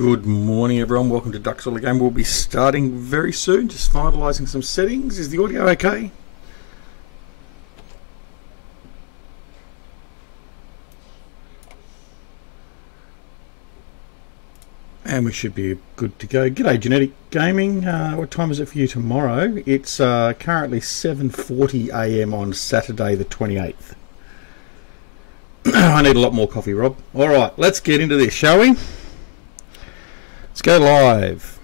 Good morning, everyone. Welcome to Ducks All the Game. We'll be starting very soon, just finalising some settings. Is the audio okay? And we should be good to go. G'day, Genetic Gaming. What time is it for you tomorrow? It's currently 7:40 AM on Saturday the 28th. I need a lot more coffee, Rob. Alright, let's get into this, shall we? Let's go live.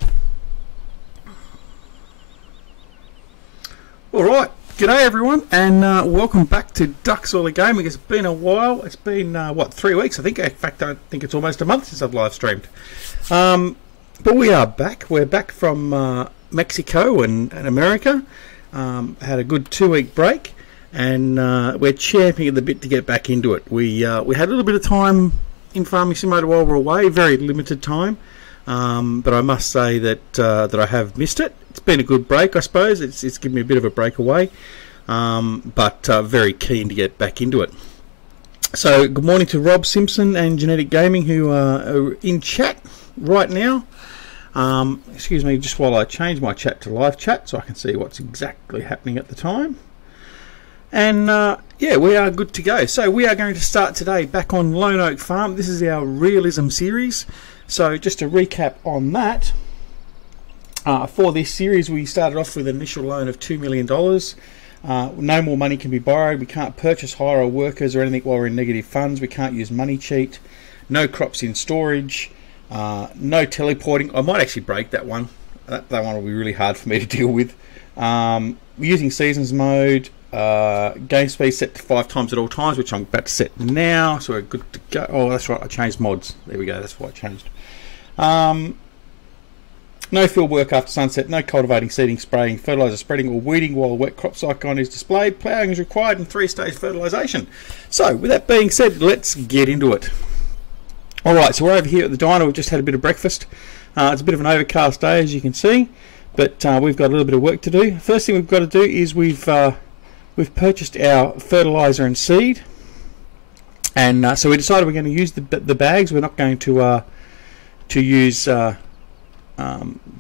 Alright, g'day everyone, and welcome back to Ducks All the Gaming. It's been a while. It's been, what, 3 weeks? I think, in fact, I think it's almost a month since I've live streamed. But we are back. We're back from Mexico and America. Had a good 2-week break, and we're champing at the bit to get back into it. We had a little bit of time in Farming Simulator while we're away, very limited time. But I must say that I have missed it. It's been a good break, I suppose. It's given me a bit of a break away, but very keen to get back into it. So good morning to Rob Simpson and Genetic Gaming, who are in chat right now. Excuse me, just while I change my chat to live chat so I can see what's exactly happening at the time. And yeah, we are good to go. So we are going to start today back on Lone Oak Farm. This is our Realism series. So just to recap on that, for this series we started off with an initial loan of $2 million. No more money can be borrowed. We can't purchase, hire or workers or anything while we're in negative funds. We can't use money cheat. No crops in storage. No teleporting. I might actually break that one. That one will be really hard for me to deal with. We're using seasons mode. Game speed set to 5 times at all times, which I'm about to set now, so we're good to go. Oh, that's right, I changed mods. There we go, that's why I changed. No field work after sunset, no cultivating, seeding, spraying, fertiliser spreading or weeding while a wet crop cyclone is displayed. Ploughing is required and 3-stage fertilisation. So with that being said, let's get into it. Alright, so we're over here at the diner. We've just had a bit of breakfast. It's a bit of an overcast day, as you can see, but we've got a little bit of work to do. First thing we've got to do is we've purchased our fertiliser and seed, and so we decided we're going to use the bags. We're not going to use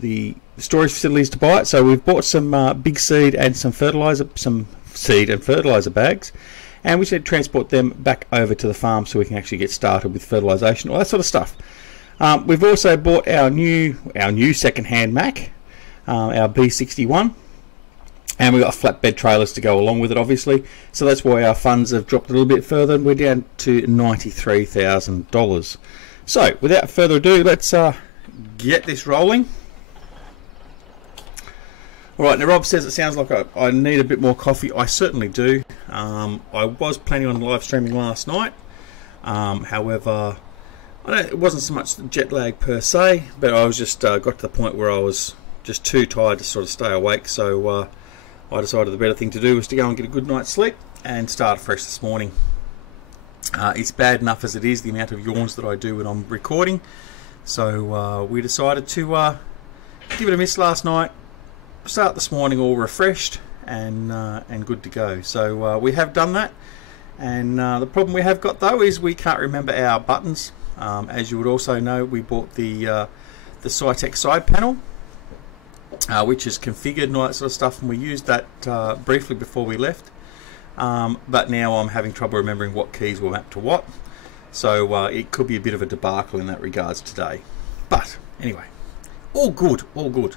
the storage facilities to buy it. So we've bought some big seed and some seed and fertiliser bags, and we should transport them back over to the farm so we can actually get started with fertilisation, all that sort of stuff. We've also bought our new second-hand Mac, our B61. And we've got flatbed trailers to go along with it, obviously. So that's why our funds have dropped a little bit further, and we're down to $93,000. So, without further ado, let's get this rolling. Alright, now Rob says it sounds like I need a bit more coffee. I certainly do. I was planning on live streaming last night. However, it wasn't so much jet lag per se, but I was just got to the point where I was just too tired to sort of stay awake. So I decided the better thing to do was to go and get a good night's sleep and start fresh this morning. It's bad enough as it is, the amount of yawns that I do when I'm recording. So we decided to give it a miss last night, start this morning all refreshed and good to go. So we have done that, and the problem we have got though is we can't remember our buttons. As you would also know, we bought the Cytec side panel, which is configured and all that sort of stuff, and we used that briefly before we left, but now I'm having trouble remembering what keys were mapped to what, so it could be a bit of a debacle in that regards today. But anyway, all good, all good.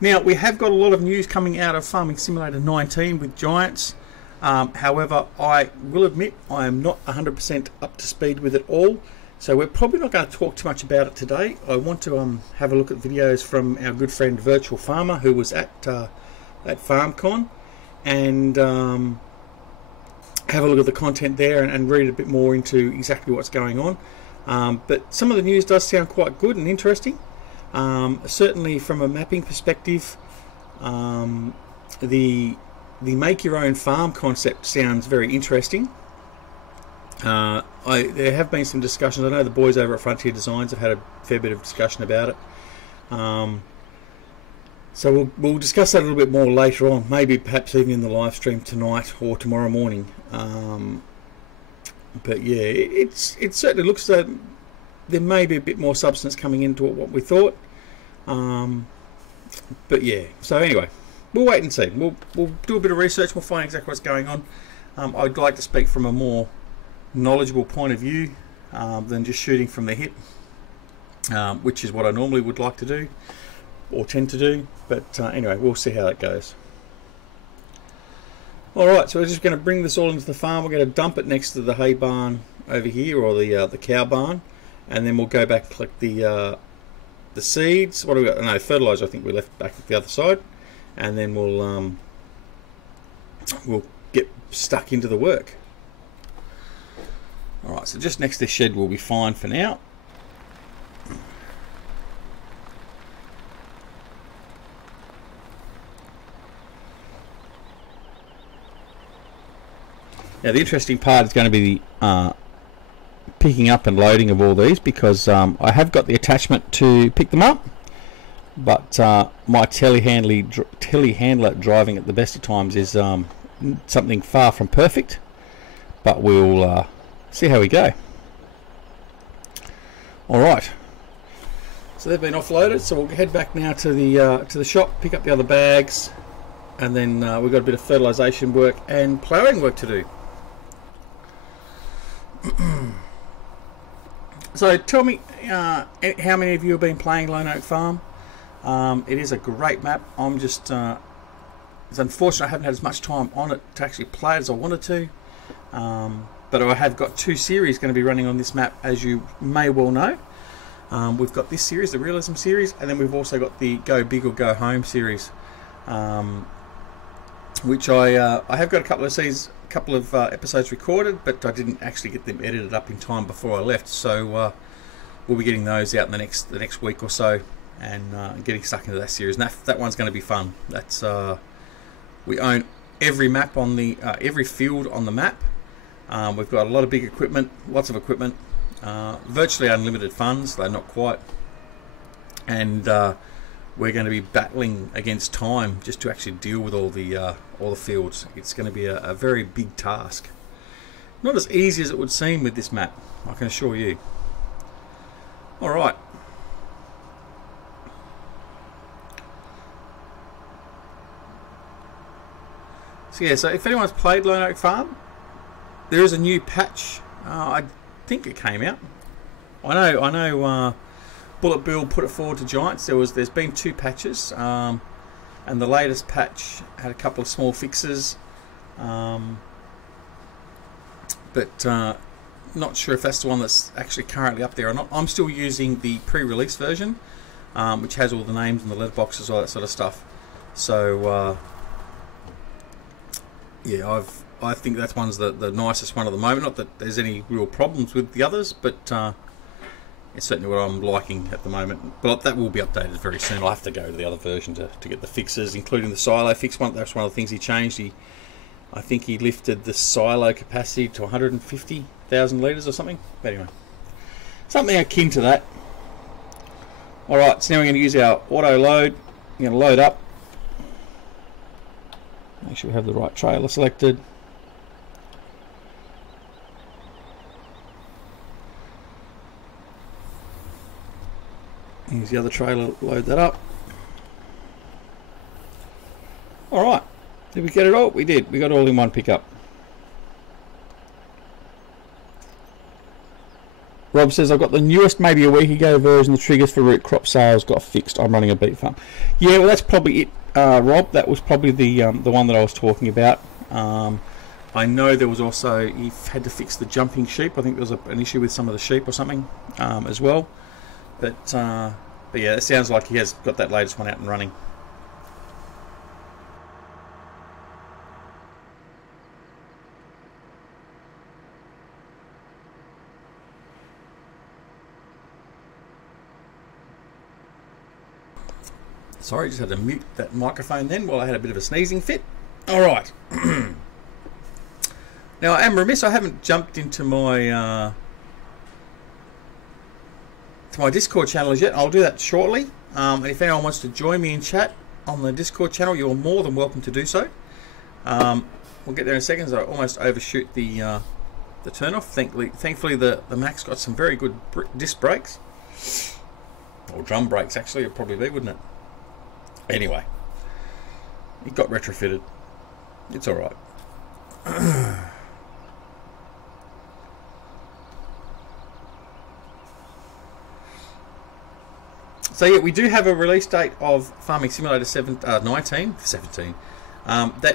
Now we have got a lot of news coming out of Farming Simulator 19 with Giants. However, I will admit I am not 100% up to speed with it all. So we're probably not going to talk too much about it today. I want to have a look at videos from our good friend Virtual Farmer, who was at FarmCon, and have a look at the content there and read a bit more into exactly what's going on. But some of the news does sound quite good and interesting. Certainly from a mapping perspective, the make your own farm concept sounds very interesting. There have been some discussions. I know the boys over at Frontier Designs have had a fair bit of discussion about it. So we'll discuss that a little bit more later on, maybe perhaps even in the live stream tonight or tomorrow morning. But yeah, it certainly looks there may be a bit more substance coming into it what we thought. But yeah, so anyway, we'll wait and see. We'll do a bit of research. We'll find exactly what's going on. I'd like to speak from a more knowledgeable point of view than just shooting from the hip, which is what I normally would like to do or tend to do. But anyway, we'll see how that goes. Alright, so we're just going to bring this all into the farm. We're going to dump it next to the hay barn over here, or the cow barn, and then we'll go back and collect the seeds. What do we got? No, fertilizer. I think we left back at the other side, and then we'll get stuck into the work. Alright, so just next to this shed will be fine for now. Now the interesting part is going to be the picking up and loading of all these, because I have got the attachment to pick them up, but my telehandler driving at the best of times is something far from perfect, but we'll see how we go. Alright, so they've been offloaded, so we'll head back now to the shop, pick up the other bags, and then we've got a bit of fertilisation work and ploughing work to do. So tell me how many of you have been playing Lone Oak Farm. It is a great map. I'm just it's unfortunate I haven't had as much time on it to actually play it as I wanted to, but I have got 2 series going to be running on this map, as you may well know. We've got this series, the Realism series, and then we've also got the Go Big or Go Home series, which I have got a couple of episodes recorded, but I didn't actually get them edited up in time before I left. So we'll be getting those out in the next week or so, and getting stuck into that series. And that one's going to be fun. That's we own every map on the every field on the map. We've got a lot of big equipment, lots of equipment, virtually unlimited funds, though not quite, and we're going to be battling against time just to actually deal with all the fields. It's going to be a very big task. Not as easy as it would seem with this map, I can assure you. Alright. So yeah, so if anyone's played Lone Oak Farm, there is a new patch. I think it came out. I know Bullet Bill put it forward to Giants. There's been 2 patches, and the latest patch had a couple of small fixes, but not sure if that's the one that's actually currently up there or not. I'm still using the pre-release version, which has all the names and the letterboxes, all that sort of stuff. So yeah, I think that one's the nicest one at the moment. Not that there's any real problems with the others, but it's certainly what I'm liking at the moment. But that will be updated very soon. I'll have to go to the other version to get the fixes, including the silo fix one. That's one of the things he changed. I think he lifted the silo capacity to 150,000 litres or something. But anyway, something akin to that. Alright, so now we're going to use our auto load. We're going to load up. Make sure we have the right trailer selected. Use the other trailer, load that up. Alright, did we get it all? We did. We got it all in one pickup. Rob says, I've got the newest, maybe a week ago version. The triggers for root crop sales got fixed. I'm running a beet farm. Yeah, well, that's probably it, Rob. That was probably the one that I was talking about. I know there was also, he had to fix the jumping sheep. I think there was an issue with some of the sheep or something as well. But yeah, it sounds like he has got that latest one out and running. Sorry, just had to mute that microphone then while I had a bit of a sneezing fit. Alright. Now, I am remiss, I haven't jumped into my Discord channel as yet. I'll do that shortly. And if anyone wants to join me in chat on the Discord channel, you're more than welcome to do so. We'll get there in a second, so I almost overshoot the the turn-off. Thankfully the Mac's got some very good disc brakes. Or drum brakes, actually, it'd probably be, wouldn't it? Anyway, it got retrofitted. It's alright. So yeah, we do have a release date of Farming Simulator 17. That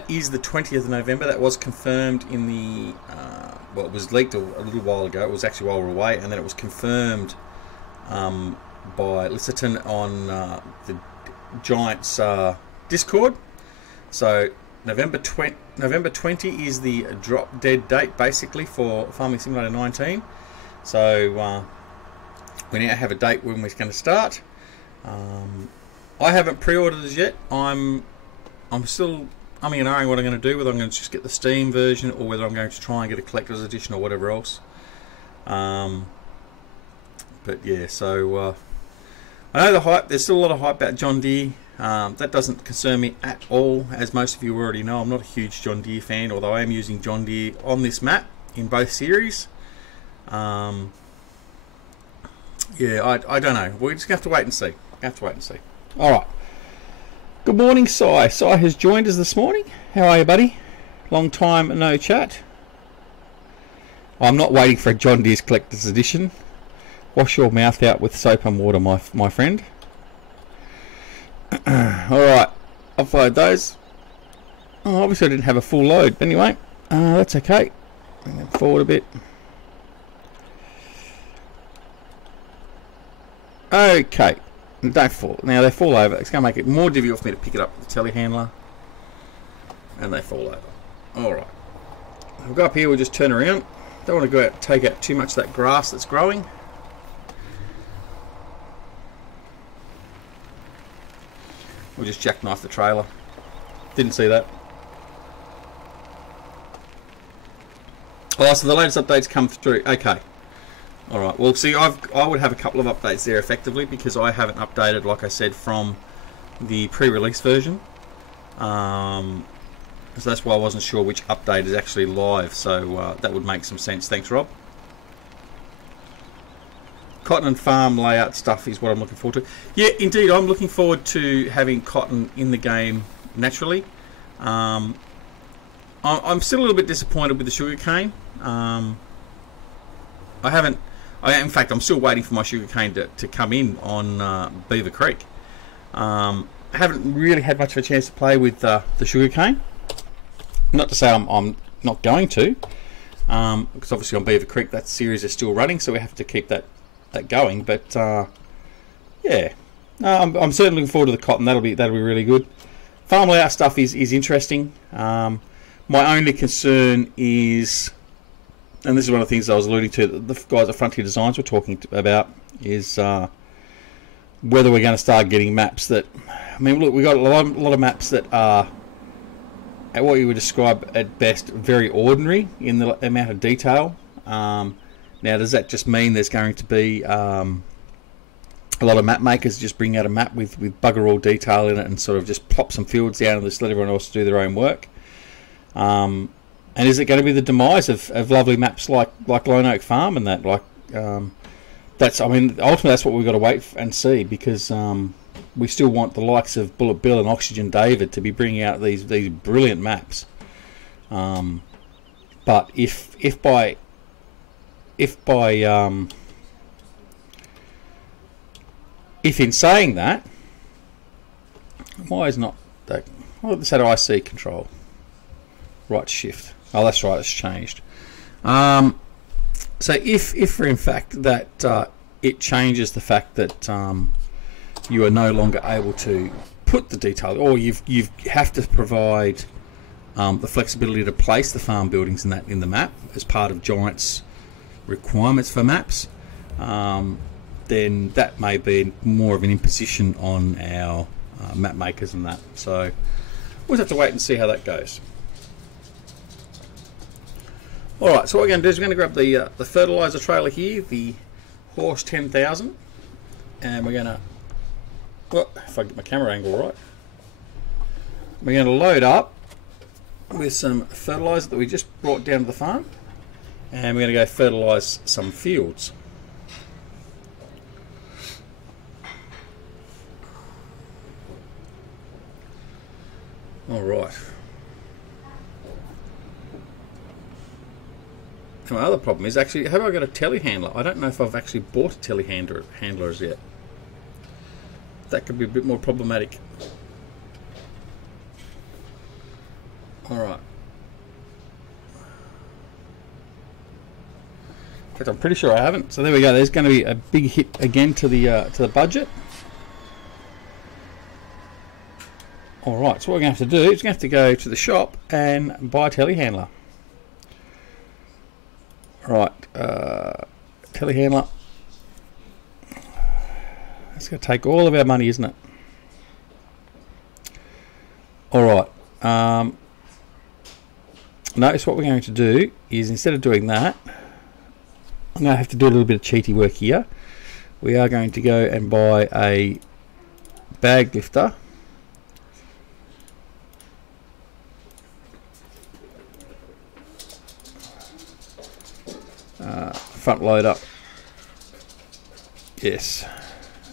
is the 20th of November. That was confirmed in the... well, it was leaked a little while ago. It was actually while we were away, and then it was confirmed by Listerton on the Giants Discord. So November 20 is the drop dead date, basically, for Farming Simulator 19. So we now have a date when we're going to start. I haven't pre-ordered as yet. I'm still umming and ahhing what I'm going to do, whether I'm going to just get the Steam version or whether I'm going to try and get a collector's edition or whatever else. But yeah, so I know the hype. There's still a lot of hype about John Deere. That doesn't concern me at all, as most of you already know. I'm not a huge John Deere fan, although I am using John Deere on this map in both series. Yeah, I don't know. We're just going to have to wait and see. Alright. Good morning, Si. Si has joined us this morning. How are you, buddy? Long time no chat. I'm not waiting for a John Deere's Collector's Edition. Wash your mouth out with soap and water, my friend. Alright. Upload those. Oh, obviously I didn't have a full load. Anyway, that's okay. Bring them forward a bit. Okay. Don't fall. Now they fall over. It's going to make it more difficult for me to pick it up with the telehandler. And they fall over. Alright. We'll go up here, we'll just turn around. Don't want to go out and take out too much of that grass that's growing. We'll just jackknife the trailer. Didn't see that. Oh, so the latest updates come through. Okay. Alright, well see, I would have a couple of updates there effectively because I haven't updated, like I said, from the pre-release version. So that's why I wasn't sure which update is actually live, so that would make some sense. Thanks, Rob. Cotton and farm layout stuff is what I'm looking forward to. Yeah, indeed, I'm looking forward to having cotton in the game naturally. I'm still a little bit disappointed with the sugarcane. In fact, I'm still waiting for my sugarcane to come in on Beaver Creek. I haven't really had much of a chance to play with the sugarcane. Not to say I'm not going to, because obviously on Beaver Creek that series is still running, so we have to keep that going. But yeah, I'm certainly looking forward to the cotton. That'll be really good. Farm layout stuff is interesting. My only concern is, and this is one of the things I was alluding to, the guys at Frontier Designs were talking about, is whether we're going to start getting maps that... I mean, look, we've got a lot of maps that are, at what you would describe at best, very ordinary in the amount of detail. Now, does that just mean there's going to be a lot of map makers just bring out a map with bugger all detail in it and sort of just plop some fields down and just let everyone else do their own work? And is it going to be the demise of lovely maps like Lone Oak Farm and that? Ultimately that's what we've got to wait and see, because we still want the likes of Bullet Bill and Oxygen David to be bringing out these brilliant maps. But if in saying that, why is not that? Well, this had IC control, right shift. Oh, that's right, it's changed. So if for in fact that it changes the fact that you are no longer able to put the detail, or you have to provide the flexibility to place the farm buildings in the map as part of Giants' requirements for maps, then that may be more of an imposition on our map makers and that. So we'll have to wait and see how that goes. Alright, so what we're going to do is we're going to grab the fertiliser trailer here, the Horse 10,000, and we're going to, well, if I get my camera angle right, we're going to load up with some fertiliser that we just brought down to the farm, And we're going to go fertilise some fields. Alright. My other problem is actually, have I got a telehandler? I don't know if I've actually bought a telehandler as yet. That could be a bit more problematic. Alright. In fact, I'm pretty sure I haven't. So there we go. There's going to be a big hit again to the budget. Alright, so what we're going to have to do is we're going to have to go to the shop and buy a telehandler. Right, telehandler. That's going to take all of our money, isn't it? Alright. Notice what we're going to do is, instead of doing that, I'm going to have to do a little bit of cheaty work here. We are going to go and buy a bag lifter. Front loader. Yes.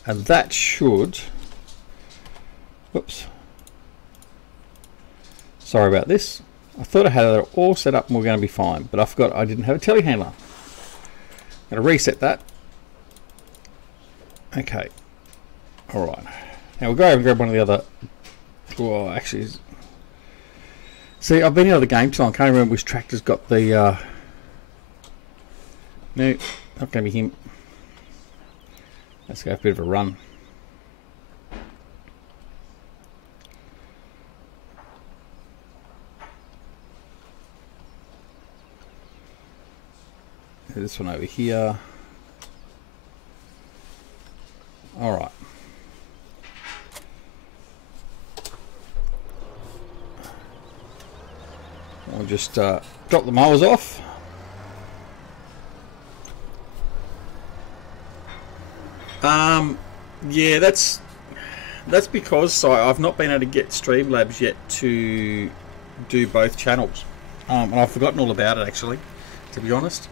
And that should... Whoops. Sorry about this. I thought I had it all set up and we're going to be fine, but I forgot I didn't have a telehandler. I'm going to reset that. Okay. Alright. Now we'll go over and grab one of the other... Oh, actually... See, I've been out of the game till I can't remember which tractor's got the... No, not going to be him. Let's go a bit of a run. This one over here. Alright. I'll just drop the mowers off. Yeah, that's because I've not been able to get Streamlabs yet to do both channels, and I've forgotten all about it actually, to be honest.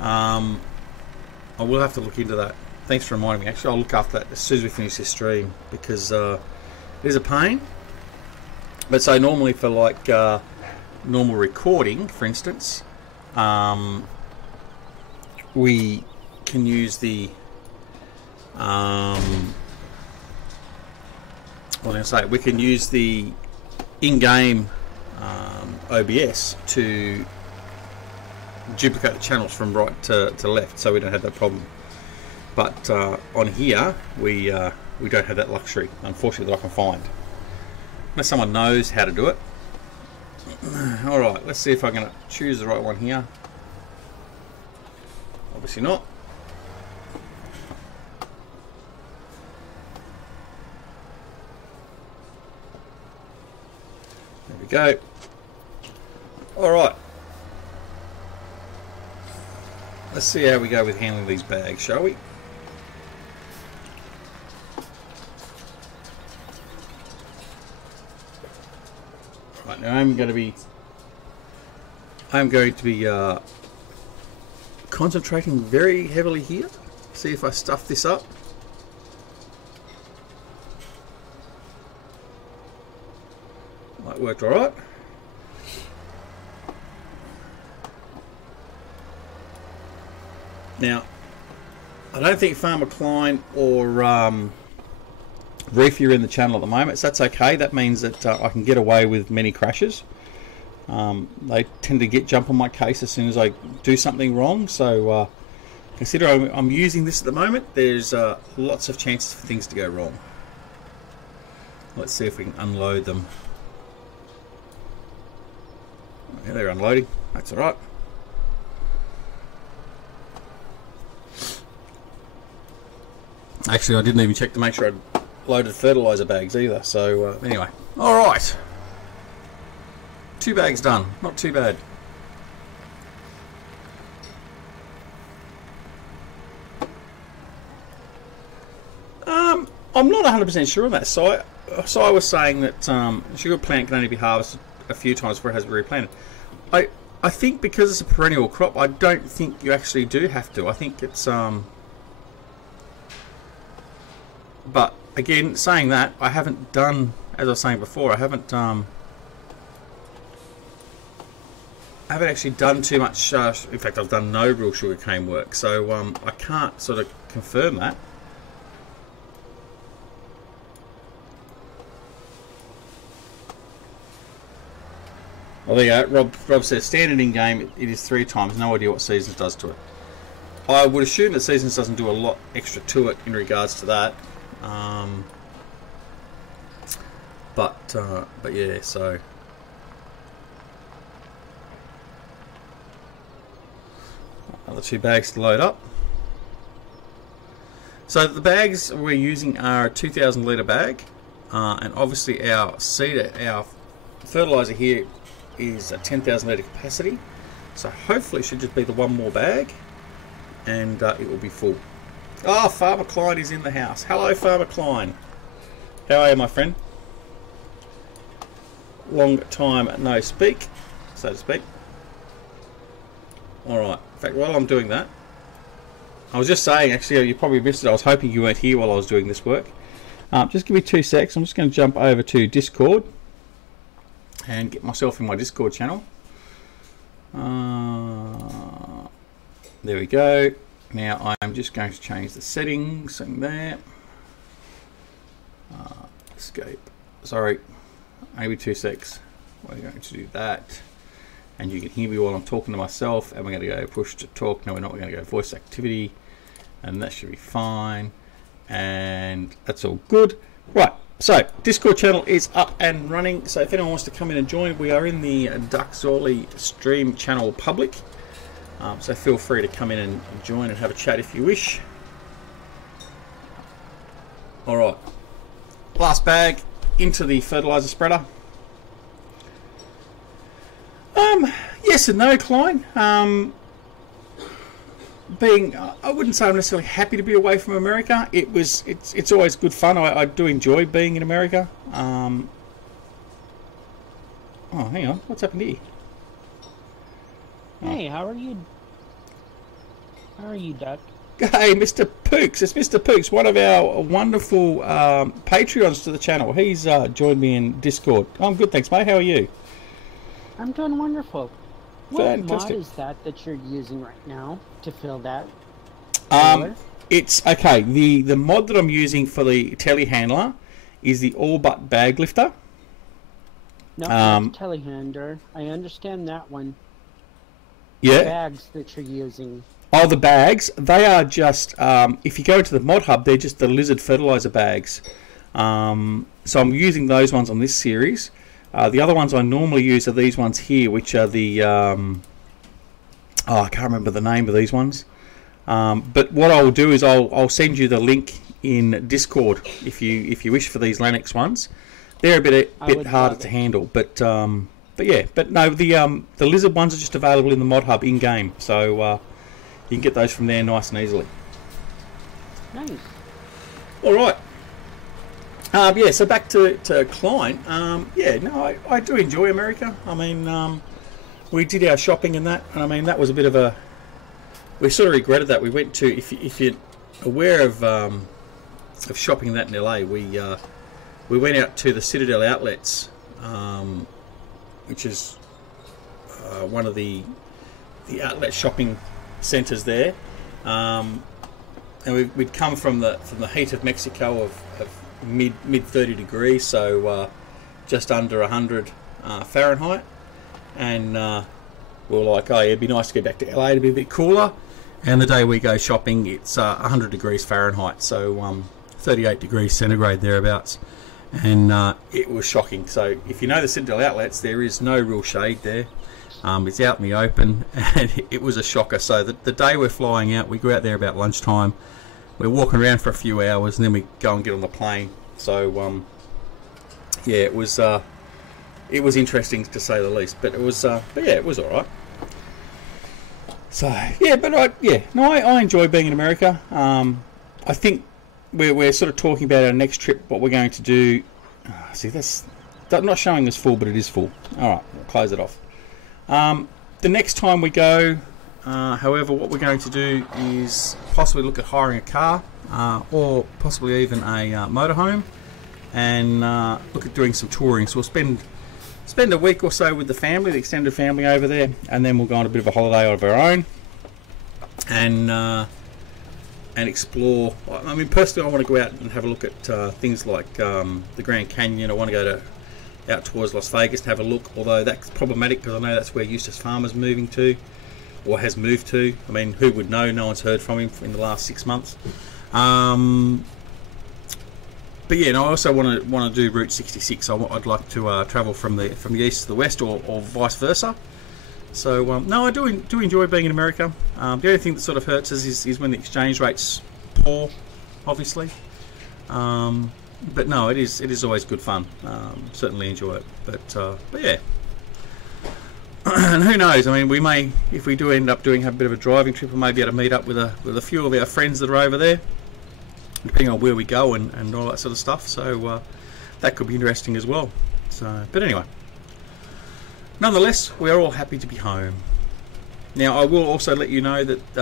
I will have to look into that. Thanks for reminding me. Actually, I'll look after that as soon as we finish this stream, because it is a pain. But so normally for like normal recording, for instance, we can use the what was I going to say? We can use the in-game OBS to duplicate the channels from right to left, so we don't have that problem. But on here, we don't have that luxury, unfortunately, that I can find, unless someone knows how to do it. All right, let's see if I'm going to choose the right one here. Obviously not. Go. All right. Let's see how we go with handling these bags, shall we? Right now, I'm going to be concentrating very heavily here. See if I stuff this up. That worked all right. Now, I don't think Farmer Klein or Reefy are in the channel at the moment, so that's okay. That means that I can get away with many crashes. They tend to jump on my case as soon as I do something wrong, so consider I'm using this at the moment. There's lots of chances for things to go wrong. Let's see if we can unload them. Yeah, they're unloading. That's all right. Actually, I didn't even check to make sure I'd loaded fertilizer bags either. So anyway, all right. 2 bags done. Not too bad. I'm not 100% sure on that. So I was saying that sugar plant can only be harvested a few times before it has to be replanted. I think because it's a perennial crop, I don't think you actually do have to. I think it's but again, saying that, I haven't done, as I was saying before, I haven't actually done too much. In fact, I've done no real sugarcane work, so I can't sort of confirm that. Well, there you go. Rob says, standard in game, it is 3 times. No idea what Seasons does to it. I would assume that Seasons doesn't do a lot extra to it in regards to that. But yeah, so another 2 bags to load up. So the bags we're using are a 2,000 litre bag, and obviously our fertiliser here is a 10,000 litre capacity. So hopefully it should just be the 1 more bag, and it will be full. Oh, Farmer Klein is in the house. Hello, Farmer Klein. How are you, my friend? Long time no speak, so to speak. Alright, in fact, while I'm doing that, I was just saying, actually, you probably missed it. I was hoping you weren't here while I was doing this work. Just give me 2 secs. I'm just going to jump over to Discord and get myself in my Discord channel. There we go. Now I'm just going to change the settings in there. Escape. Sorry, maybe 2 secs. We're going to do that, and you can hear me while I'm talking to myself. And we're going to go push to talk. No, we're not. We're going to go voice activity, and that should be fine. And that's all good. Right. So Discord channel is up and running. So if anyone wants to come in and join, we are in the DoughBoy stream channel public. So feel free to come in and join and have a chat if you wish. Alright, last bag into the fertiliser spreader. Yes and no, Klein. I wouldn't say I'm necessarily happy to be away from America. It's always good fun. I do enjoy being in America. Oh, hang on, what's happened here? Hey, how are you? How are you, Duck? Hey, Mr. Pooks. It's Mr. Pooks, one of our wonderful Patreons to the channel. He's joined me in Discord. I'm good, thanks, mate. How are you? I'm doing wonderful. Fantastic. What mod is that you're using right now to fill that? It's okay. The mod that I'm using for the telehandler is the all but bag lifter. No, not telehandler. I understand that one. Yeah. The bags that you're using. Oh, the bags. They are just, if you go into the mod hub, they're just the lizard fertilizer bags. So I'm using those ones on this series. The other ones I normally use are these ones here, which are the, I can't remember the name of these ones. But what I'll do is I'll send you the link in Discord if you wish for these Lennox ones. They're a bit harder to handle, but yeah, but no, the lizard ones are just available in the mod hub in game, so you can get those from there nice and easily. Nice. All right. Yeah, so back to Klein. Yeah, no, I do enjoy America. I mean, we did our shopping and that, and I mean that was a bit of a. We sort of regretted that. We went to, if you're aware of shopping that in LA, we went out to the Citadel outlets, which is one of the outlet shopping centres there, and we'd come from the heat of Mexico of mid 30 degrees, so just under 100 Fahrenheit, and we were like, oh yeah, it'd be nice to get back to LA to be a bit cooler. And the day we go shopping, it's 100 degrees Fahrenheit, so 38 degrees centigrade thereabouts, and it was shocking. So if you know the Citadel outlets, there is no real shade there. It's out in the open, and it was a shocker. So the day we're flying out, we go out there about lunchtime. We're walking around for a few hours, and then we go and get on the plane. So yeah, it was interesting to say the least. But it was, but yeah, it was all right. So yeah, but I enjoy being in America. I think we're sort of talking about our next trip, what we're going to do. See, that's not showing us full, but it is full. All right, we'll close it off. The next time we go, however, what we're going to do is possibly look at hiring a car, or possibly even a motorhome, and look at doing some touring. So we'll spend a week or so with the family, the extended family over there, and then we'll go on a bit of a holiday of our own, and explore. I mean, personally, I want to go out and have a look at things like the Grand Canyon. I want to go out towards Las Vegas to have a look, although that's problematic because I know that's where Eustace Pharmer's moving to, or has moved to. I mean, who would know? No one's heard from him in the last 6 months. But yeah, and I also want to do Route 66. I'd like to travel from the east to the west, or vice versa. So no, I do enjoy being in America. The only thing that sort of hurts us is when the exchange rate's poor, obviously. But no, it is always good fun. Certainly enjoy it. But yeah. And who knows? I mean, we may, if we do end up have a bit of a driving trip, we may be able to meet up with a few of our friends that are over there, depending on where we go and all that sort of stuff. So that could be interesting as well. So, but anyway, nonetheless, we are all happy to be home. Now, I will also let you know that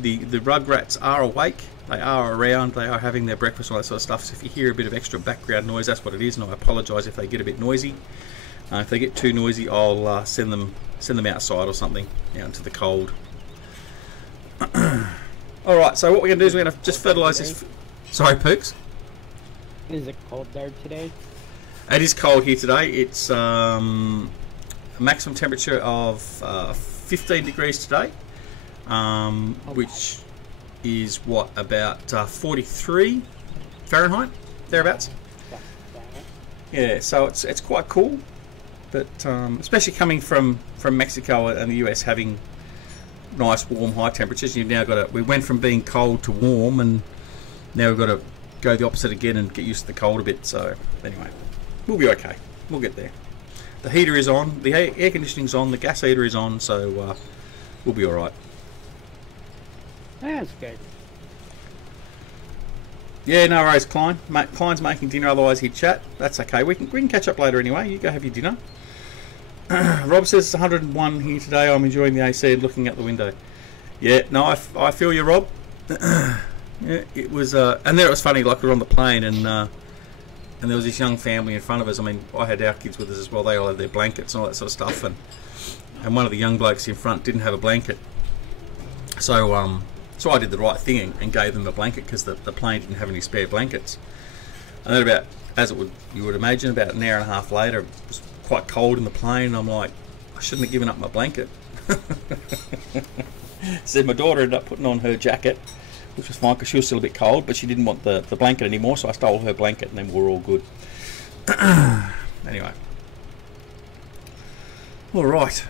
the Rugrats are awake. They are around. They are having their breakfast, all that sort of stuff. So if you hear a bit of extra background noise, that's what it is. And I apologise if they get a bit noisy. If they get too noisy, I'll send them outside or something, out into the cold. All right. So what we're going to do is we're going to just fertilise this. Sorry, Pooks. Is it cold there today? It is cold here today. It's a maximum temperature of 15 degrees today, which is what, about 43 Fahrenheit, thereabouts. Yeah, so it's quite cool, but especially coming from Mexico and the US having nice warm high temperatures. You've now got we went from being cold to warm, and now we've got to go the opposite again and get used to the cold a bit. So anyway, we'll be okay. We'll get there. The heater is on, the air conditioning's on, the gas heater is on, so we'll be all right. That's good. Yeah, no worries, Klein. Klein's making dinner, otherwise he'd chat. That's okay. We can catch up later anyway. You go have your dinner. Rob says it's 101 here today. I'm enjoying the AC and looking out the window. Yeah, no, I feel you, Rob. Yeah, it was, and there it was funny. Like we were on the plane, and there was this young family in front of us. I mean, I had our kids with us as well. They all had their blankets and all that sort of stuff, and one of the young blokes in front didn't have a blanket. So I did the right thing and gave them a blanket because the plane didn't have any spare blankets. And then about, you would imagine, about an hour and a half later, it was quite cold in the plane, and I'm like, I shouldn't have given up my blanket. So my daughter ended up putting on her jacket, which was fine because she was still a bit cold, but she didn't want the blanket anymore, so I stole her blanket, and then we were all good. Anyway. All right.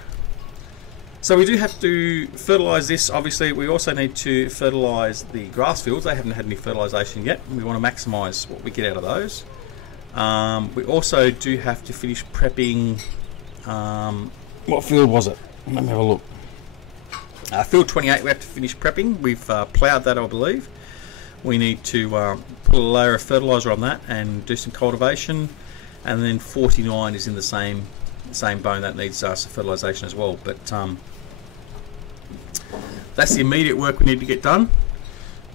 So we do have to fertilise this. Obviously, we also need to fertilise the grass fields. They haven't had any fertilisation yet. We want to maximise what we get out of those. We also do have to finish prepping. What field was it? Let me have a look. Field 28 we have to finish prepping. We've ploughed that, I believe. We need to put a layer of fertiliser on that and do some cultivation. And then 49 is in the same bone. That needs some fertilisation as well. But that's the immediate work we need to get done.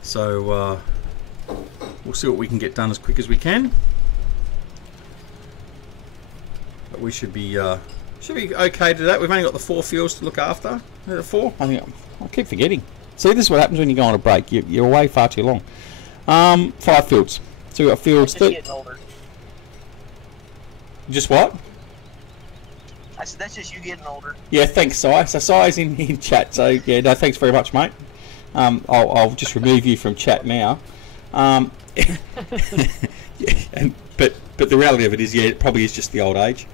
So we'll see what we can get done as quick as we can. But we should be okay to do that. We've only got the 4 fields to look after. Is it 4? I keep forgetting. See, this is what happens when you go on a break. You're away far too long. 5 fields. So we've got fields. Just getting older. Just what? I said that's just you getting older. Yeah, thanks, Si. So Si's in chat. So yeah, no, thanks very much, mate. I'll just remove you from chat now. Yeah, but the reality of it is, yeah, it probably is just the old age.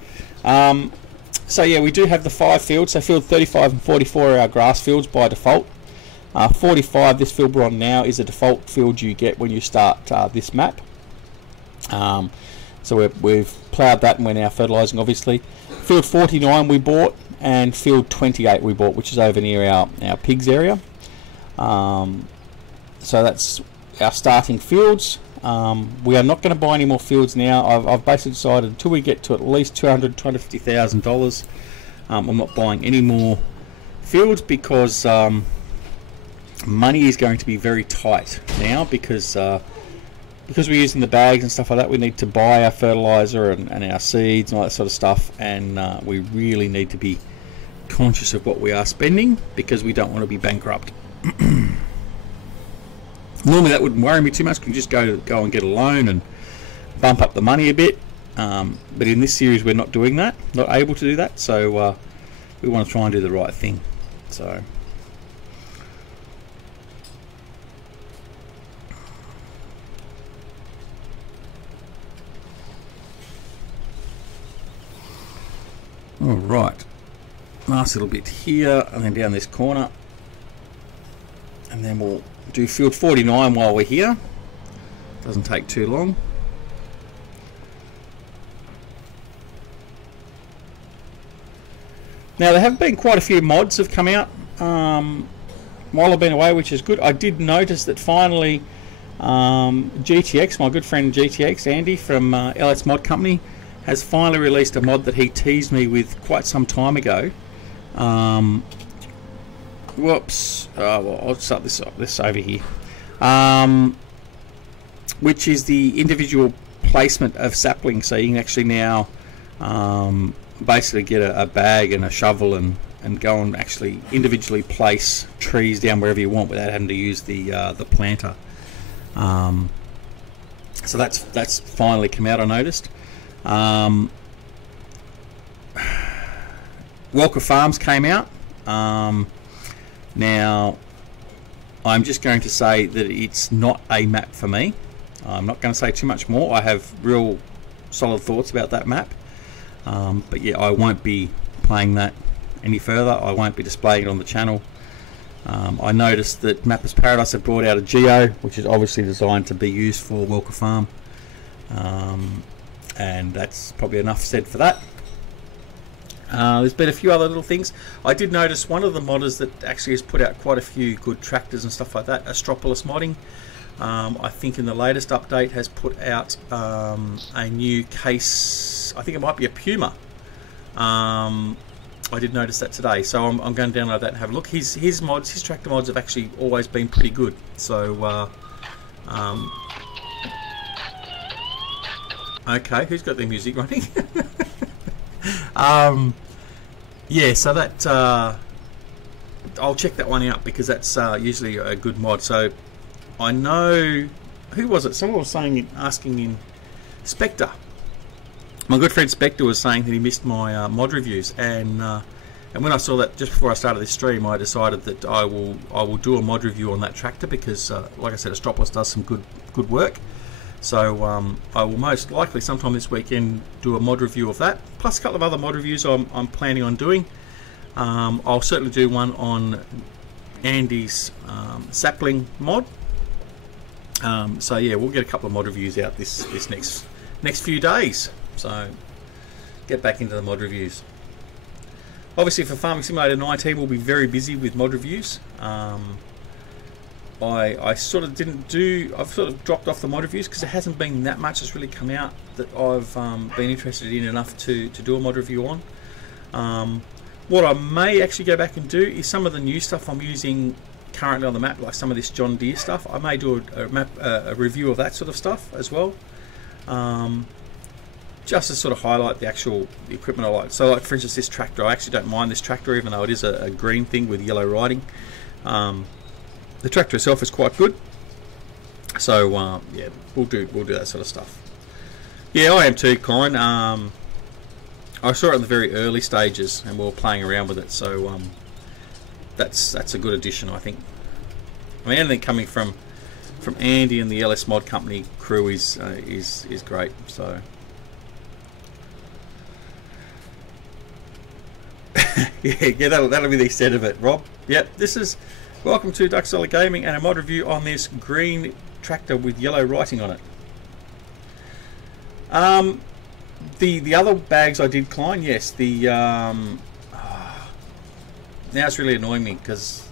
So yeah, we do have the 5 fields. So field 35 and 44 are our grass fields by default. 45, this field we're on now, is a default field you get when you start this map. So we've ploughed that and we're now fertilising, obviously. Field 49 we bought, and field 28 we bought, which is over near our pigs area. So that's our starting fields. We are not going to buy any more fields now. I've basically decided until we get to at least $250,000, I'm not buying any more fields because money is going to be very tight now because we're using the bags and stuff like that. We need to buy our fertilizer and our seeds and all that sort of stuff, and we really need to be conscious of what we are spending because we don't want to be bankrupt. Normally that wouldn't worry me too much. We can just go and get a loan and bump up the money a bit, but in this series we're not doing that, not able to do that, so we want to try and do the right thing. So alright, nice little bit here and then down this corner, and then we'll do field 49 while we're here. Doesn't take too long. Now there have been quite a few mods have come out while I've been away, which is good. I did notice that finally GTX, my good friend GTX Andy from LS Mod Company, has finally released a mod that he teased me with quite some time ago. Whoops! Well, I'll start this over here, which is the individual placement of saplings. So you can actually now basically get a bag and a shovel and go and actually individually place trees down wherever you want without having to use the planter. So that's finally come out, I noticed. Walker Farms came out. Now I'm just going to say that it's not a map for me. I'm not going to say too much more. I have real solid thoughts about that map. But yeah, I won't be playing that any further. I won't be displaying it on the channel. I noticed that Mappers Paradise have brought out a Geo, which is obviously designed to be used for Walker Farm, and that's probably enough said for that. There's been a few other little things. I did notice one of the modders that actually has put out quite a few good tractors and stuff like that, Astropolis Modding, I think in the latest update has put out a new case. I think it might be a Puma. I did notice that today, so I'm going to download that and have a look. His mods, his tractor mods have actually always been pretty good. So okay, who's got their music running? Yeah, so that I'll check that one out because that's usually a good mod. So I know, who was it? Someone was saying, asking in Spectre. My good friend Spectre was saying that he missed my mod reviews, and when I saw that just before I started this stream, I decided that I will do a mod review on that tractor because, like I said, Astropolis does some good work. So I will most likely sometime this weekend do a mod review of that, plus a couple of other mod reviews I'm planning on doing. I'll certainly do one on Andy's sapling mod. So yeah, we'll get a couple of mod reviews out this next few days. So get back into the mod reviews. Obviously for Farming Simulator 19 we'll be very busy with mod reviews. I sort of I've sort of dropped off the mod reviews because there hasn't been that much that's really come out that I've been interested in enough to do a mod review on. What I may actually go back and do is some of the new stuff I'm using currently on the map, like some of this John Deere stuff. I may do a review of that sort of stuff as well, just to sort of highlight the actual equipment I like. So like for instance this tractor, I actually don't mind this tractor even though it is a green thing with yellow writing. The tractor itself is quite good, so yeah, we'll do that sort of stuff. Yeah, I am too, Colin. I saw it in the very early stages, and we were playing around with it. So that's a good addition, I think. I mean, anything coming from Andy and the LS Mod Company crew is great. So yeah, that'll be the extent of it, Rob. Yep, this is. Welcome to DoughBoy Gaming and a mod review on this green tractor with yellow writing on it. The other bags I did climb, yes. Now it's really annoying me because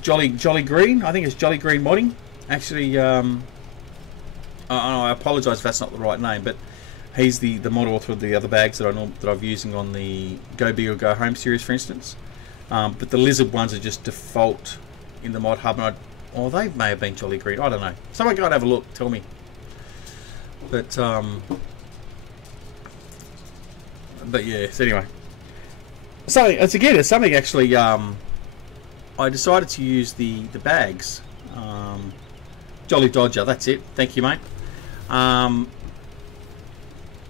Jolly Green, I think it's Jolly Green Modding. Actually, I apologise if that's not the right name, but He's the mod author of the other bags that I'm using on the Go Big or Go Home series, for instance. But the lizard ones are just default in the mod hub, and or they may have been Jolly Green. I don't know. Someone go and have a look. Tell me. But yeah. So anyway, it's something actually. I decided to use the bags. Jolly Dodger. That's it. Thank you, mate.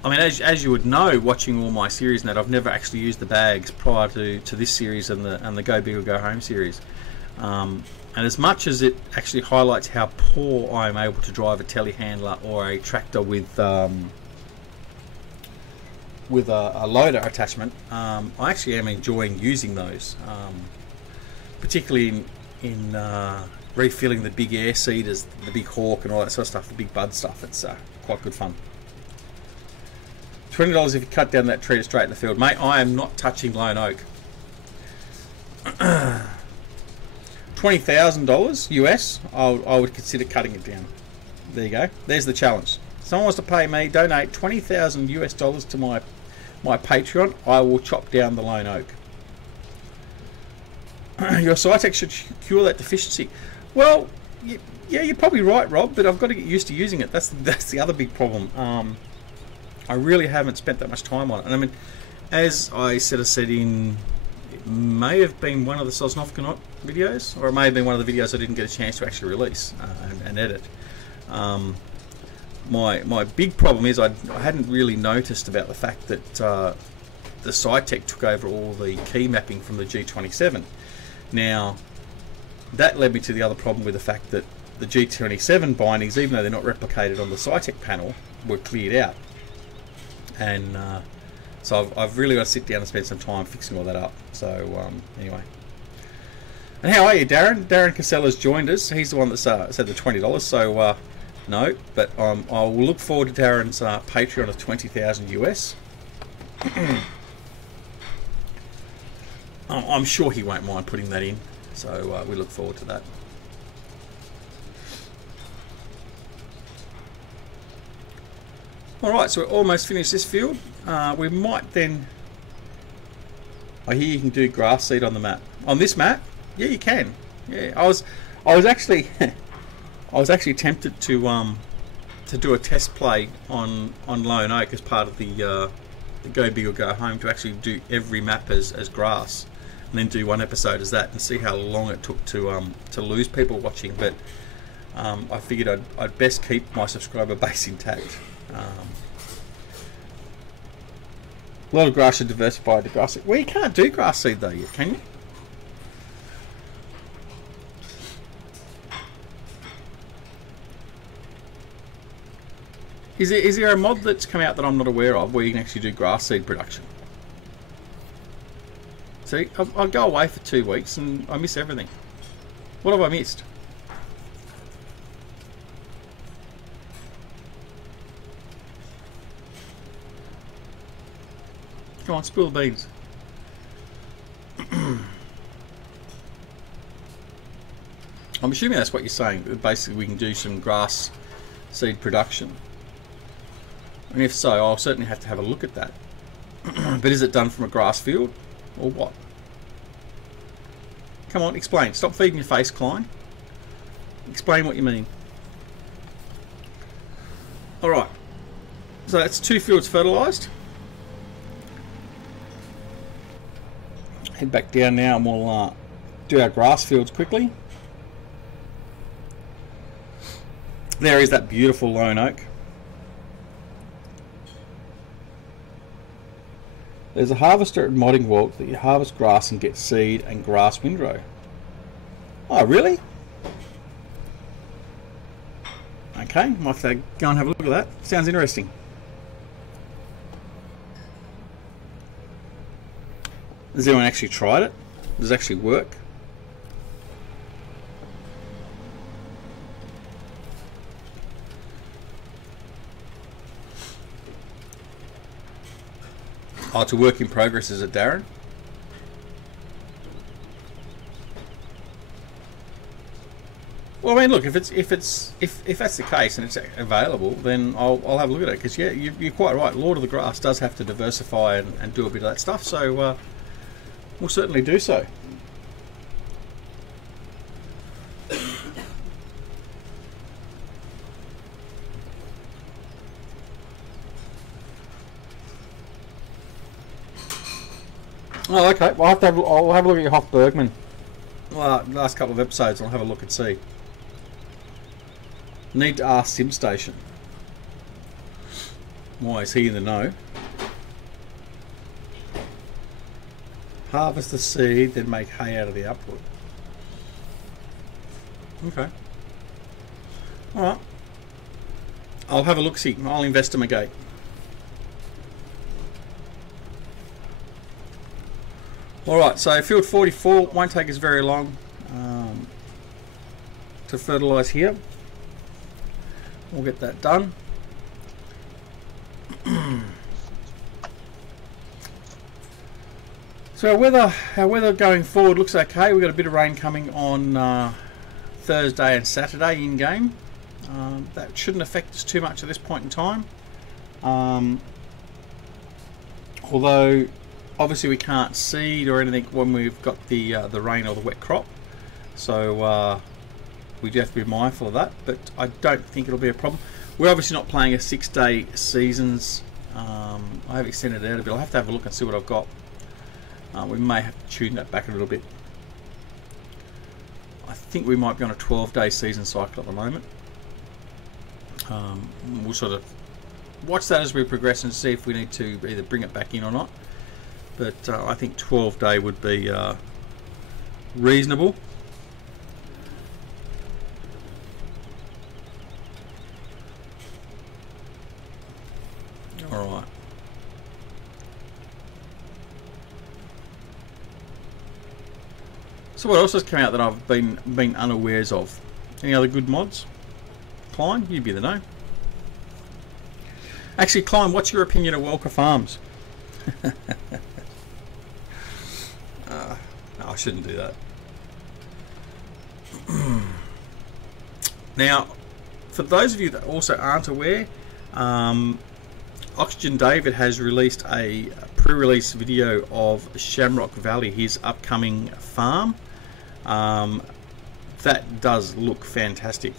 I mean, as you would know, watching all my series, and that I've never actually used the bags prior to this series and the Go Big or Go Home series. And as much as it actually highlights how poor I am able to drive a telehandler or a tractor with a loader attachment, I actually am enjoying using those, particularly in refilling the big air seeders, the big hawk and all that sort of stuff, the big bud stuff. It's quite good fun. $20 if you cut down that tree straight in the field. Mate, I am not touching lone oak. $20,000 US, I would consider cutting it down. There you go. There's the challenge. Someone wants to pay me, donate $20,000 US to my Patreon, I will chop down the lone oak. Your Cytec should cure that deficiency. Well, yeah, you're probably right, Rob, but I've got to get used to using it. That's the other big problem. I really haven't spent that much time on it. And I mean, as I said in, it may have been one of the Sosnovkanaut videos, or it may have been one of the videos I didn't get a chance to actually release and edit. My big problem is I hadn't really noticed about the fact that the Cytec took over all the key mapping from the G27. Now, that led me to the other problem with the fact that the G27 bindings, even though they're not replicated on the Cytec panel, were cleared out. And so I've really got to sit down and spend some time fixing all that up. So anyway. And how are you, Darren? Darren Casella's joined us. He's the one that said the $20. So no, but I will look forward to Darren's Patreon of $20,000 US. I'm sure he won't mind putting that in. So we look forward to that. Alright, so we're almost finished this field. We might then... I hear you can do grass seed on the map. On this map? Yeah, you can. Yeah, I was actually I was actually tempted to do a test play on Lone Oak as part of the Go Big or Go Home, to actually do every map as grass, and then do one episode as that, and see how long it took to lose people watching. But I figured I'd best keep my subscriber base intact. A lot of grass should diversify to grass seed. Well, you can't do grass seed though yet, can you? Is there a mod that's come out that I'm not aware of where you can actually do grass seed production? See, I'll go away for 2 weeks and I miss everything. What have I missed? Come on, spill the beans. I'm assuming that's what you're saying. Basically, we can do some grass seed production. And if so, I'll certainly have to have a look at that. But is it done from a grass field or what? Come on, explain. Stop feeding your face, Klein. Explain what you mean. Alright. So that's 2 fields fertilised. Head back down now and we'll do our grass fields quickly. There is that beautiful lone oak. There's a harvester at Modding World that you harvest grass and get seed and grass windrow. Oh, really? Okay, might have to go and have a look at that. Sounds interesting. Has anyone actually tried it? Does it actually work? Oh, it's a work in progress, is it, Darren? Well, I mean, look, if that's the case and it's available, then I'll have a look at it, because yeah, you're quite right. Lord of the Grass does have to diversify and do a bit of that stuff, so we'll certainly do so. Oh, okay. Well, I'll have a look at your Hoff Bergman. Well, last couple of episodes, I'll have a look and see. Need to ask SimStation. Why is he in the know? Harvest the seed, then make hay out of the output. Okay. Alright. I'll have a look-see. I'll investigate. Alright, so field 44 won't take us very long to fertilise here. We'll get that done. So our weather going forward looks okay. We've got a bit of rain coming on Thursday and Saturday in game. That shouldn't affect us too much at this point in time. Although obviously we can't seed or anything when we've got the rain or the wet crop, so we do have to be mindful of that, but I don't think it'll be a problem. We're obviously not playing a 6-day seasons. I have extended it out a bit. I'll have to have a look and see what I've got. We may have to tune that back a little bit. I think we might be on a 12-day season cycle at the moment. We'll sort of watch that as we progress and see if we need to either bring it back in or not. But I think 12-day would be reasonable. All right. So what else has come out that I've been unawares of? Any other good mods? Klein, you'd be the know. Actually, Klein, what's your opinion of Welker Farms? No, I shouldn't do that. Now, for those of you that also aren't aware, Oxygen David has released a pre-release video of Shamrock Valley, his upcoming farm. That does look fantastic.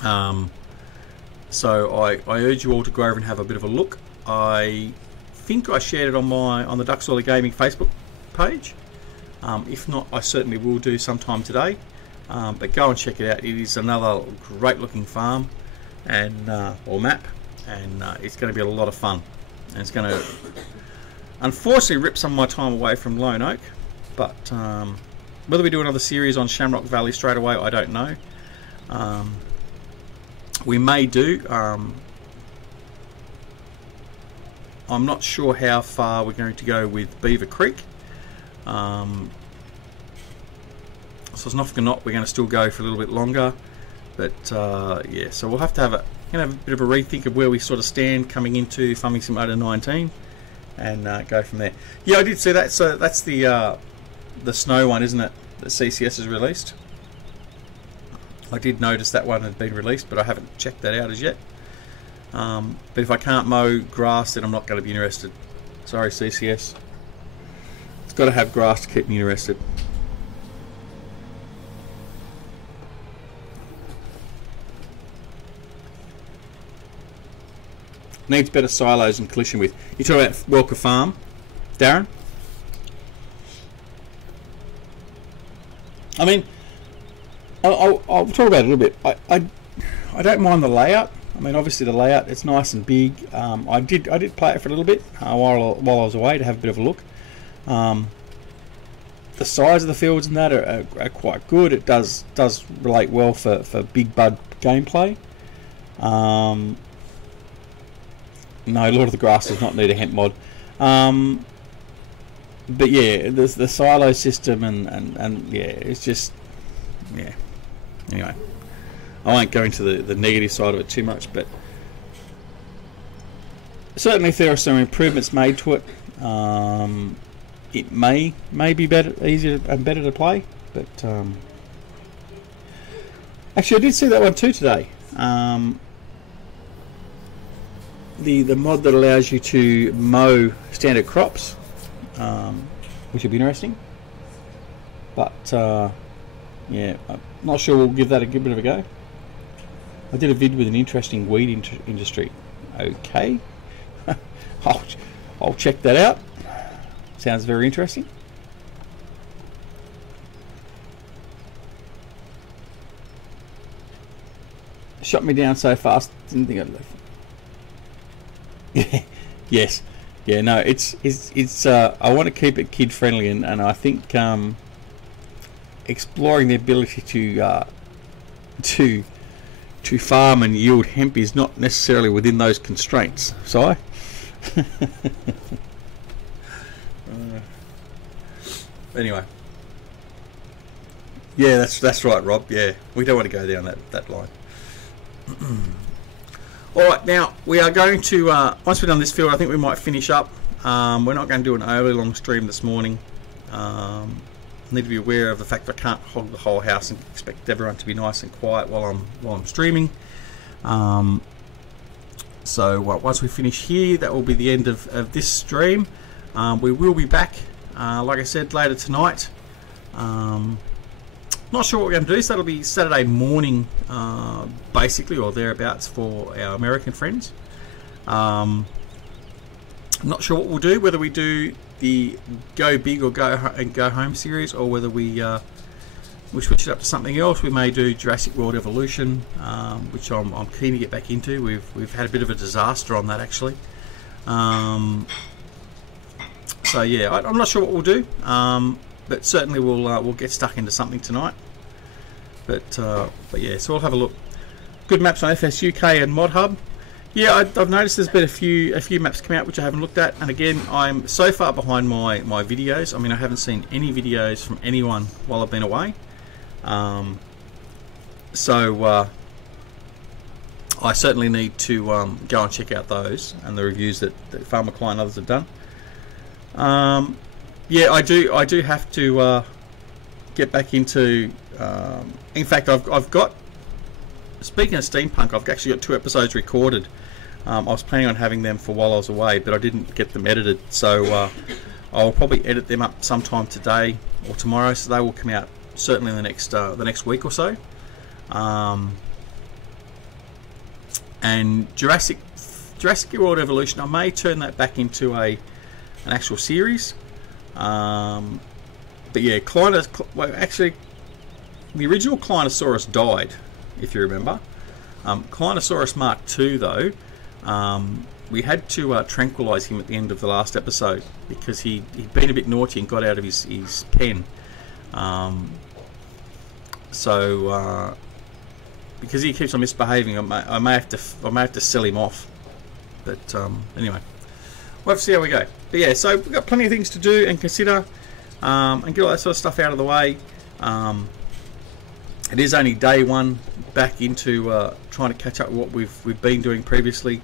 So I urge you all to go over and have a bit of a look. I think I shared it on the Ducks Early Gaming Facebook page. If not, I certainly will do sometime today. But go and check it out. It is another great looking farm and or map, and it's going to be a lot of fun. And it's going to unfortunately rip some of my time away from Lone Oak. But whether we do another series on Shamrock Valley straight away, I don't know. We may do. I'm not sure how far we're going to go with Beaver Creek. So it's not for not. We're going to still go for a little bit longer. But yeah, so we'll have to have a bit of a rethink of where we sort of stand coming into Farming Simulator 19, and go from there. Yeah, I did see that. So that's the snow one, isn't it? That CCS has released. I did notice that one had been released, but I haven't checked that out as yet. But if I can't mow grass, then I'm not going to be interested. Sorry, CCS. It's got to have grass to keep me interested. Needs better silos and collision with. You talk about Welker Farm, Darren? I mean, I'll talk about it a little bit. I don't mind the layout. I mean, obviously the layout, it's nice and big. I did play it for a little bit while I was away to have a bit of a look. The size of the fields and that are quite good. It does relate well for big bud gameplay. No, Lord of the Grass does not need a hemp mod. But yeah, the silo system and yeah, it's just, yeah. Anyway, I won't go into the negative side of it too much, but certainly if there are some improvements made to it, it may be better, easier and better to play. But Actually, I did see that one too today. The mod that allows you to mow standard crops, which would be interesting. But yeah, I'm not sure we'll give that a good bit of a go. I did a vid with an interesting weed industry. Okay, I'll check that out. Sounds very interesting. Shot me down so fast, didn't think I'd left. Yeah, yes, yeah. No, it's. I want to keep it kid friendly, and I think exploring the ability to farm and yield hemp is not necessarily within those constraints. So anyway, yeah, that's right, Rob. Yeah, we don't want to go down that line. Alright, now we are going to, once we've done this field, I think we might finish up. We're not going to do an overly long stream this morning. Need to be aware of the fact that I can't hog the whole house and expect everyone to be nice and quiet while I'm streaming. So once we finish here, that will be the end of this stream. We will be back, like I said, later tonight. Not sure what we're going to do, so that'll be Saturday morning, basically, or thereabouts for our American friends. Not sure what we'll do, whether we do the Go Big or Go Home series, or whether we switch it up to something else. We may do Jurassic World Evolution, which I'm keen to get back into. We've had a bit of a disaster on that, actually. So yeah, I'm not sure what we'll do. But certainly we'll get stuck into something tonight. But yeah, so we'll have a look. Good maps on FS UK and Mod Hub. Yeah, I've noticed there's been a few maps come out which I haven't looked at, and again, I'm so far behind my videos. I mean, I haven't seen any videos from anyone while I've been away. So I certainly need to go and check out those and the reviews that Farmer Klein and others have done. Yeah, I do have to get back into. In fact, I've got. Speaking of steampunk, I've actually got 2 episodes recorded. I was planning on having them for while I was away, but I didn't get them edited. So I'll probably edit them up sometime today or tomorrow. So they will come out certainly in the next week or so. And Jurassic World Evolution, I may turn that back into an actual series. But yeah, actually, the original Clinosaurus died, if you remember. Clinosaurus Mark II, though, we had to tranquilise him at the end of the last episode because he'd been a bit naughty and got out of his pen. So because he keeps on misbehaving, I may have to sell him off. But anyway, we'll have to see how we go. But yeah, so we've got plenty of things to do and consider, and get all that sort of stuff out of the way. It is only day 1 back into trying to catch up with what we've been doing previously.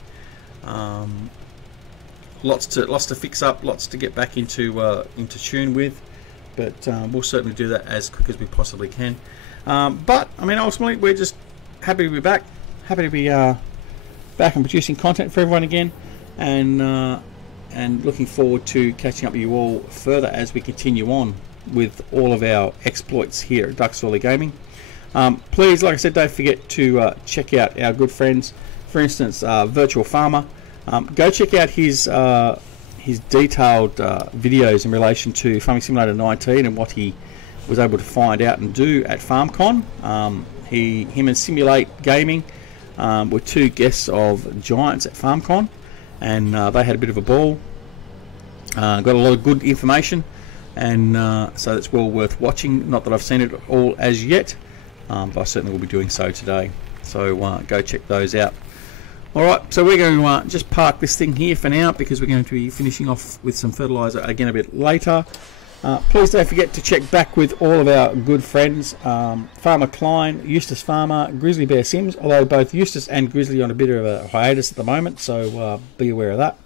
Lots to fix up, lots to get back into tune with, but we'll certainly do that as quick as we possibly can. But I mean, ultimately, we're just happy to be back, happy to be back and producing content for everyone again, and looking forward to catching up with you all further as we continue on with all of our exploits here at DoughBoy Gaming. Please, like I said, don't forget to check out our good friends, for instance, Virtual Farmer. Go check out his detailed videos in relation to Farming Simulator 19 and what he was able to find out and do at FarmCon. Him and Simulate Gaming were 2 guests of Giants at FarmCon, and they had a bit of a ball. Got a lot of good information, and so it's well worth watching. Not that I've seen it all as yet, but I certainly will be doing so today. So go check those out. Alright, so we're going to just park this thing here for now because we're going to be finishing off with some fertiliser again a bit later. Please don't forget to check back with all of our good friends, Farmer Klein, Eustace Pharmer, Grizzly Bear Sims, although both Eustace and Grizzly are on a bit of a hiatus at the moment, so be aware of that.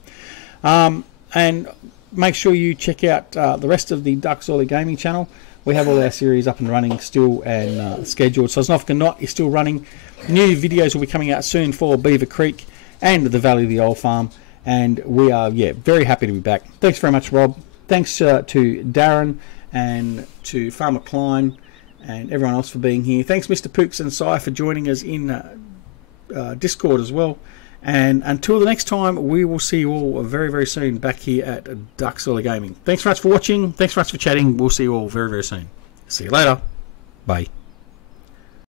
And make sure you check out the rest of the DoughBoy Gaming channel. we have all our series up and running still and scheduled. So Snoffka Knot is still running. New videos will be coming out soon for Beaver Creek and the Valley of the Old Farm. And we are, very happy to be back. Thanks very much, Rob. Thanks to Darren and to Farmer Klein and everyone else for being here. Thanks, Mr. Pooks and Si, for joining us in Discord as well. And until the next time, we will see you all very, very soon back here at Duck Solar Gaming. Thanks very much for watching. Thanks very much for chatting. We'll see you all very, very soon. See you later. Bye.